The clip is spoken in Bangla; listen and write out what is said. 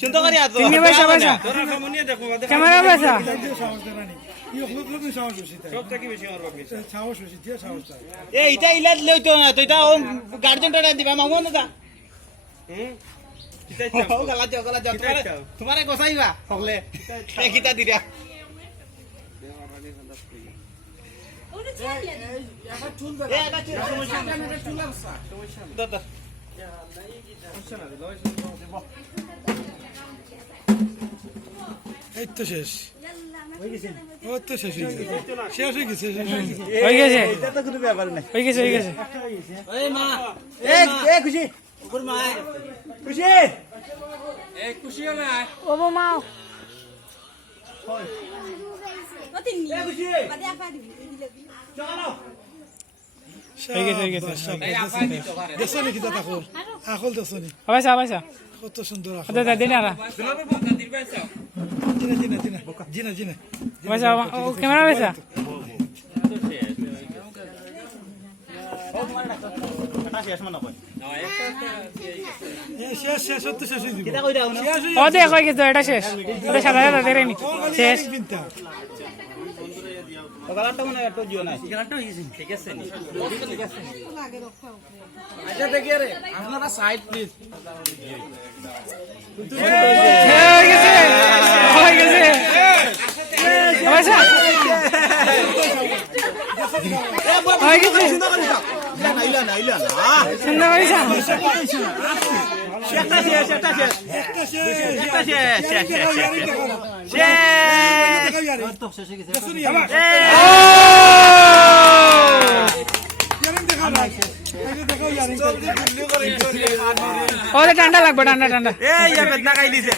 সুন্দর করে আছো ক্যামেরা বেসা এইটা ইলা দিলে তো না তো এটা গার্জেনটা দিবা মামু না দা তোমারে গোসাইবা সকলে কিতা দিরা এই তো শেষ ও তো শেষ হয়ে গেছে শেষ হয়ে গেছে হয়ে গেছে এটা তো কোনো ব্যাপার না হয়ে গেছে এই মা এই খুশি ওর মা খুশি এই খুশি না ও মা দেখছো নাকি দাদা আখল দেখছো নি কত সুন্দর আখল জিনা জিনা ক্যামেরা বেসা শেষ শেষ হতে শেষ হয়ে কিটা কইরা না ও দেখ হয়ে গেছে এটা শেষ ওটা সাদা সাদা দেরেনি শেষ গালাটা মনে একটু জিও না গালাটা হইছে ঠিক আছে নি আচ্ছা দেখি রে আপনারা সাইড প্লিজ হয়ে গেছে আচ্ছা হয়ে গেছে সুন্দর করে দাও নাইলা না সুন্দর হইছে একটা শেষ ওরে ঠান্ডা লাগবে ঠান্ডা এই বেদনা খাইলিছে